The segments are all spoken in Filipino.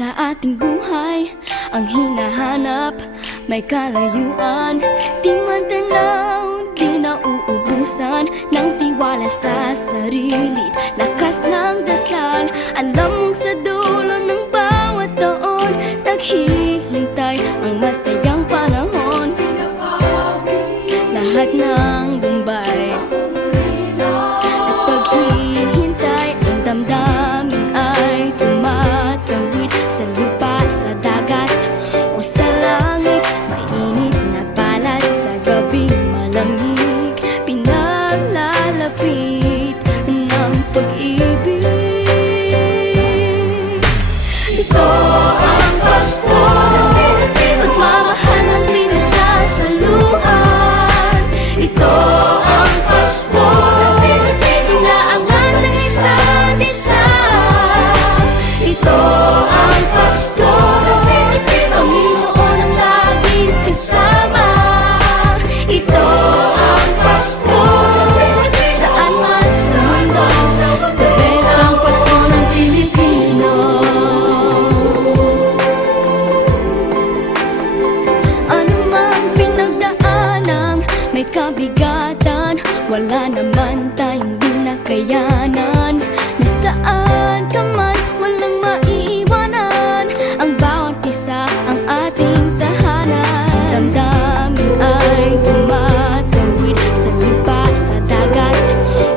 sa ating buhay ang hinahanap, may kalayuan, di man tanaw, di nauubusan ng tiwala sa sarili, lakas ng dasal. Alam mong sa dulo ng bawat taon naghihintay ang masayang panahon. Lahat ng lumbay at paghihintay, ang damdamin ay tumatawid sa lupa, sa dagat o sa langit. Mainit na palad sa gabing malamig, pinaglalapit ng pag-ibig. Ito ang Pasko, pagmamahal ang pinagsasaluhan. Ito ang Pasko, inaangat ng isa't isa. Ito ang Pasko, Panginoon ang laging kasama. Ito ang Pasko, saan man sa mundo, the best ang Pasko ng Pilipino. Ano mang pinagdaanang may kabigatan, wala naman tayong di nakayanan. Nasaan ka man, walang maiiwanan, ang bawat isa ang ating tahanan. Damdamin ay tumatawid sa lupa, sa dagat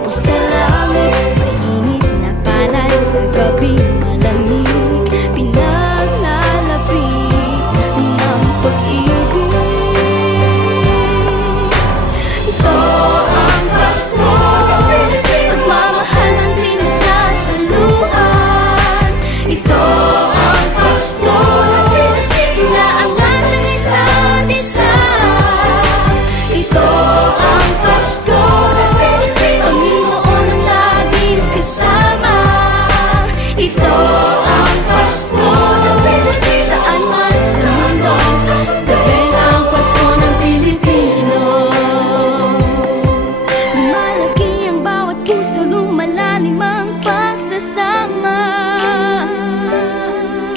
o sa langit. Mainit na palad sa gabing malamig, pinaglalapit ng pag-ibig. Ito ang Pasko, pagmamahal ang pinagsasaluhan. Ito ang Pasko, inaangat ng isa't isa. Ito ang Pasko, Panginoon ang laging kasama. Ito ang Pasko, saan man sa mundo, the best ang Pasko ng Pilipino. Lumalaki ang bawat puso, lumalalim ang pagsasama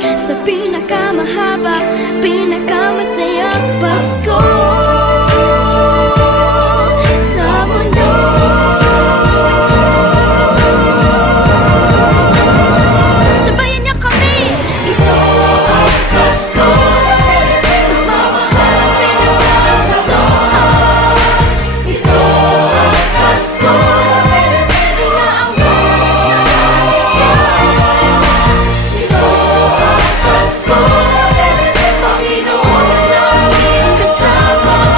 sa pinakamahaba, pinakamasayang Pasko sa mundo. Sabayan niyo kami! Ito ang Pasko, pagmamahal ang pinagsasaluhan. Ito ang Pasko, inaangat ng isa't isa. Ito ang Pasko, Panginoon ang laging kasama.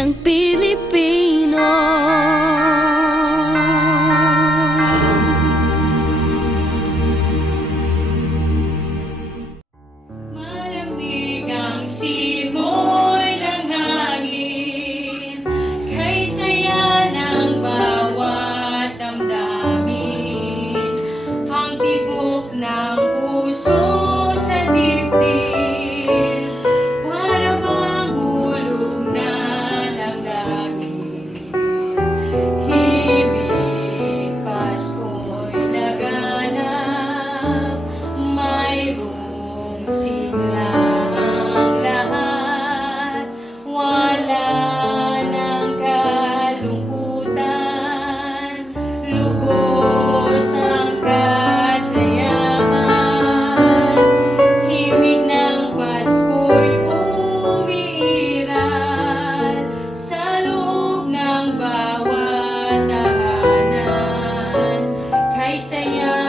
ng Pilipino. Malamig ang simoy ng hangin, kay saya ng bawat damdamin, ang tibok ng puso sa dibdib, para bang hulog na ng langit. Himig Pasko'y laganap, mayroong sigla ang lahat, wala ng kalungkutan, lubos ang kasayahan. Himig ng Pasko'y umiiral sa loob ng bawat tahanan, kay saya